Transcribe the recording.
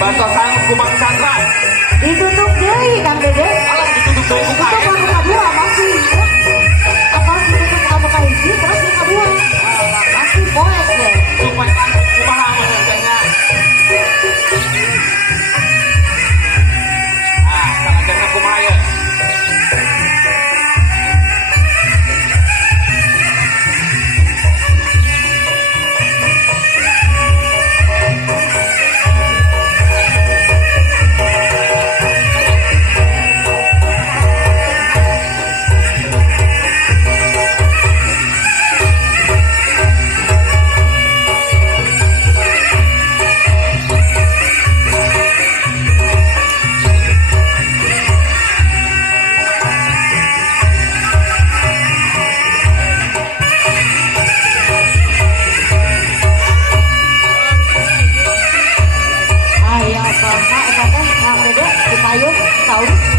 Baso sanggup kumang Chandra. Ditutup deui Kang Dede. Alah ditutup deui ku Ditutup kae. anu kadua masih. Apa ditutup anu kahiji terus yang kedua. Masih poek deh. Supaya sanggup kumaha menurutnya. Sangajarna kumaha ya. Aya apa eta teh Kang Dede dipayung saus.